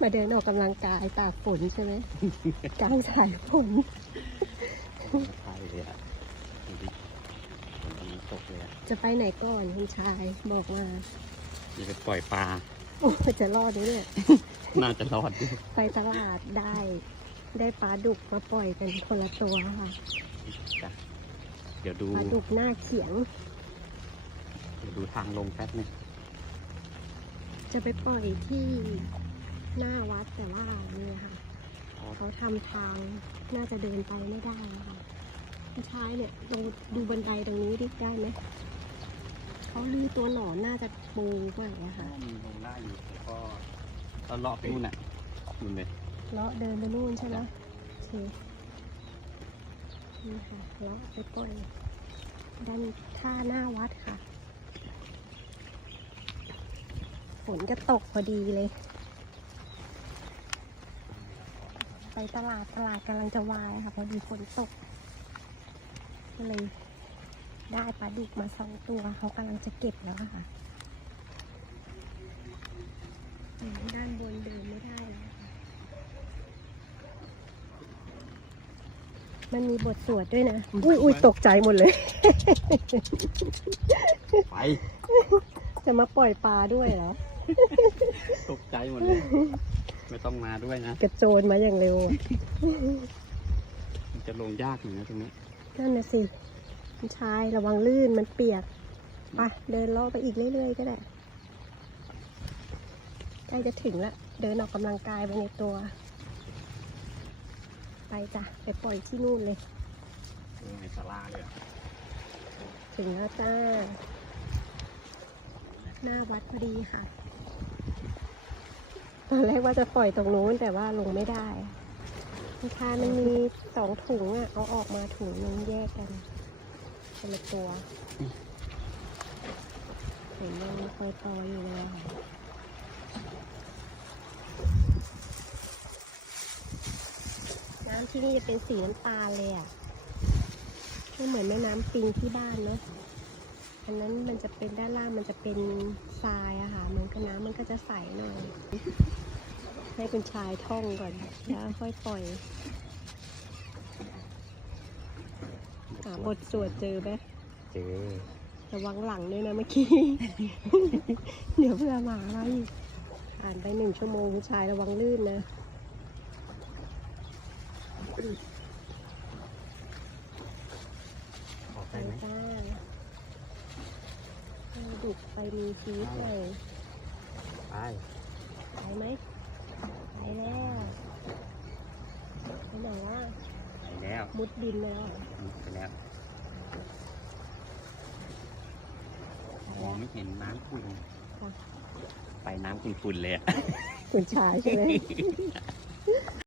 มาเดินออกกำลังกายตากฝนใช่ไหมกลางสายฝนใช่เลยอะดูดิฝนกำลังตกเลยอะจะไปไหนก่อนคุณชายบอกมาจะไปปล่อยปลาโอ้จะรอดไหมเนี่ยน่าจะรอดด้วยไปตลาดได้ ได้ปลาดุกมาปล่อยกันคนละตัวค่ะจ้ะเดี๋ยวดูปลาดุกหน้าเขียง เดี๋ยวดูทางลงแป๊บหนึง จะไปปล่อยที่หน้าวัดแต่ว่านี่ค่ะเขาทำทางน่าจะเดินไปไม่ได้นะคะคุณชายเนี่ยดูดูบันไดตรงนี้ดิได้ไหมเขาลือตัวหนอนน่าจะปูไปอะค่ะมีลงได้อยู่แล้วก็เราเลาะไปนู่นน่ะนู่นเลยเลาะเดินไปนู่นใช่ไหมโอเคนี่ค่ะเลาะไปปล่อยด้านท่าหน้าวัดค่ะ ฝนก็ตกพอดีเลย ไปตลาดตลาดกำลังจะวายค่ะ พอดีฝนตกก็เลยได้ปลาดุกมาสองตัวเขากำลังจะเก็บแล้วอะค่ะอืมด้านบนเดินไม่ได้แล้วค่ะมันมีบทสวดด้วยนะ อุ้ยอุ้ยตกใจหมดเลย ไป จะมาปล่อยปลาด้วยเหรอ ตกใจหมดเลย ไม่ต้องมาด้วยนะ กระโจนมาอย่างเร็วอะมันจะลงยากอยู่นะตรงนี้ นั่นน่ะสิคุณชายระวังลื่นมันเปียกไปเดินเลาะไปอีกเรื่อยๆ ก็ได้ ใกล้จะถึงละ เดินออกกำลังกายไปในตัว ไปจ้ะ ไปปล่อยที่นู่นเลย ในศาลาเลยอะถึงแล้วจ้า หน้าวัดพอดีค่ะ ตอนแรกว่าจะปล่อยตรงนู้นแต่ว่าลงไม่ได้คุณชามันมีสองถุงอะ เอาออกมาถุงนึงแยกกันคนละตัวเห็นมันคอยตออยู่เลยน้ำที่นี่จะเป็นสีน้ำตาลเลยอะไม่เหมือนแม่น้ำปิงที่บ้านเนาะอันนั้นมันจะเป็นด้านล่างมันจะเป็นทรายอะค่ะเหมือนกับน้ำมัน ก็จะใสหน่อย ให้คุณชายท่องก่อน แล้วค่อยปล่อยหาบทสวดเจอไหมเจอระวังหลังด้วยนะเมื่อกี้ เดี๋ยวเพื่อหมาอะไรผ่านไปหนึ่งชั่วโมงคุณชายระวังลื่นนะออกไปได้ไหมจ้าให้ดุกไปมีชีวิตหน่อย ไปไปไหมไปแล้วไปไหนล่ะไปแล้ว มุดดินแล้วไปแล้วมองไม่เห็นน้ำขุ่นค่ะไปน้ำขุ่นๆเลยอะ คุณชายใช่ไหม